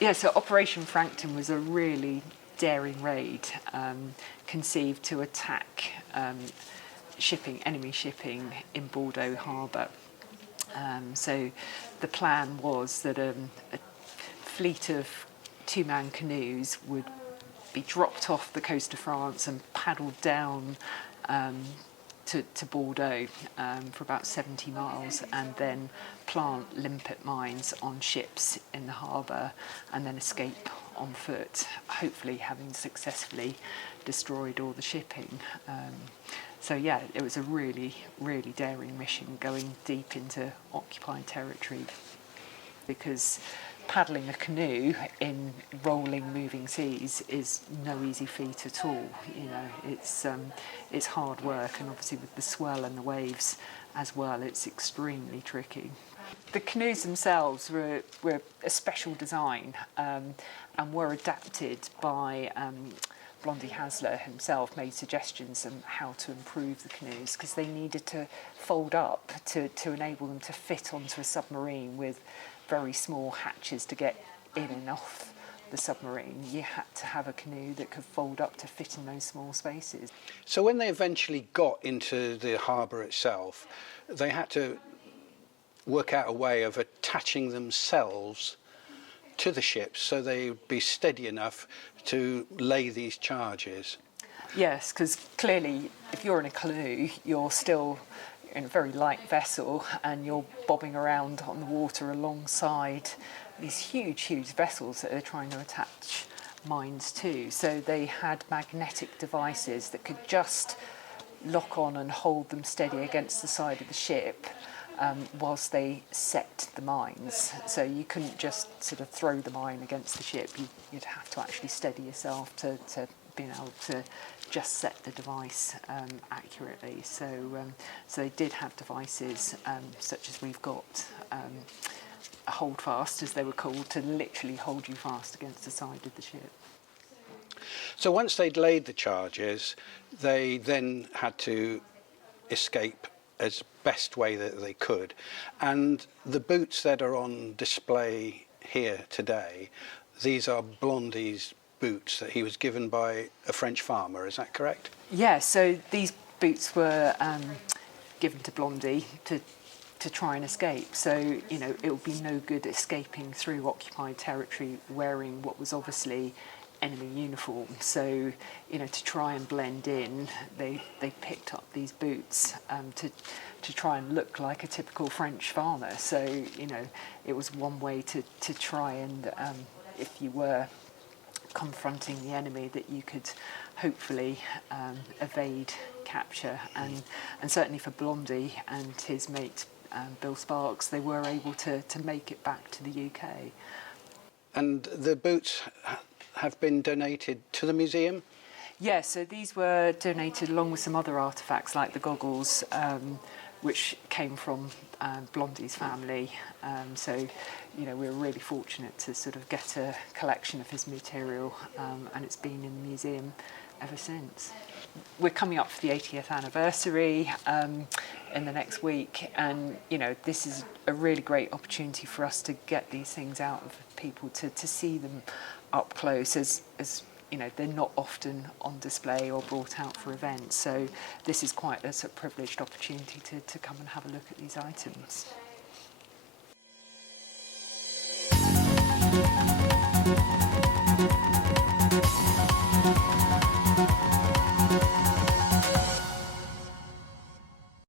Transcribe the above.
Yeah, so Operation Frankton was a really daring raid conceived to attack enemy shipping in Bordeaux Harbour. So the plan was that a fleet of two-man canoes would be dropped off the coast of France and paddled down to Bordeaux for about 70 miles, and then plant limpet mines on ships in the harbour and then escape on foot, hopefully having successfully destroyed all the shipping. So yeah, it was a really, really daring mission, going deep into occupied territory, because paddling a canoe in rolling, moving seas is no easy feat at all. You know, it's hard work, and obviously with the swell and the waves as well, it's extremely tricky. The canoes themselves were a special design and were adapted by Blondie Hasler himself. Made suggestions on how to improve the canoes, because they needed to fold up to enable them to fit onto a submarine with very small hatches to get in and off the submarine. You had to have a canoe that could fold up to fit in those small spaces. So when they eventually got into the harbour itself, they had to work out a way of attaching themselves to the ships so they would be steady enough to lay these charges. Yes, because clearly if you're in a canoe, you're still in a very light vessel and you're bobbing around on the water alongside these huge, huge vessels that they're trying to attach mines to. So they had magnetic devices that could just lock on and hold them steady against the side of the ship whilst they set the mines. So you couldn't just sort of throw the mine against the ship. You'd have to actually steady yourself to being able to just set the device accurately. So they did have devices such as we've got, a hold fast, as they were called, to literally hold you fast against the side of the ship. So once they'd laid the charges, they then had to escape as best way that they could. And the boots that are on display here today, these are Blondie's boots that he was given by a French farmer, is that correct? Yeah, so these boots were given to Blondie to try and escape. So, you know, it would be no good escaping through occupied territory wearing what was obviously enemy uniform. So, you know, to try and blend in, they picked up these boots to try and look like a typical French farmer. So, you know, it was one way to try and, if you were confronting the enemy, that you could hopefully evade capture. And certainly for Blondie and his mate Bill Sparks, they were able to make it back to the UK. And the boots have been donated to the museum? Yeah, so these were donated along with some other artefacts like the goggles, which came from Blondie's family. So, you know, we were really fortunate to sort of get a collection of his material, and it's been in the museum ever since. We're coming up for the 80th anniversary in the next week, and, you know, this is a really great opportunity for us to get these things out of people, to see them up close, as you know, they're not often on display or brought out for events. So this is quite a sort of privileged opportunity to come and have a look at these items.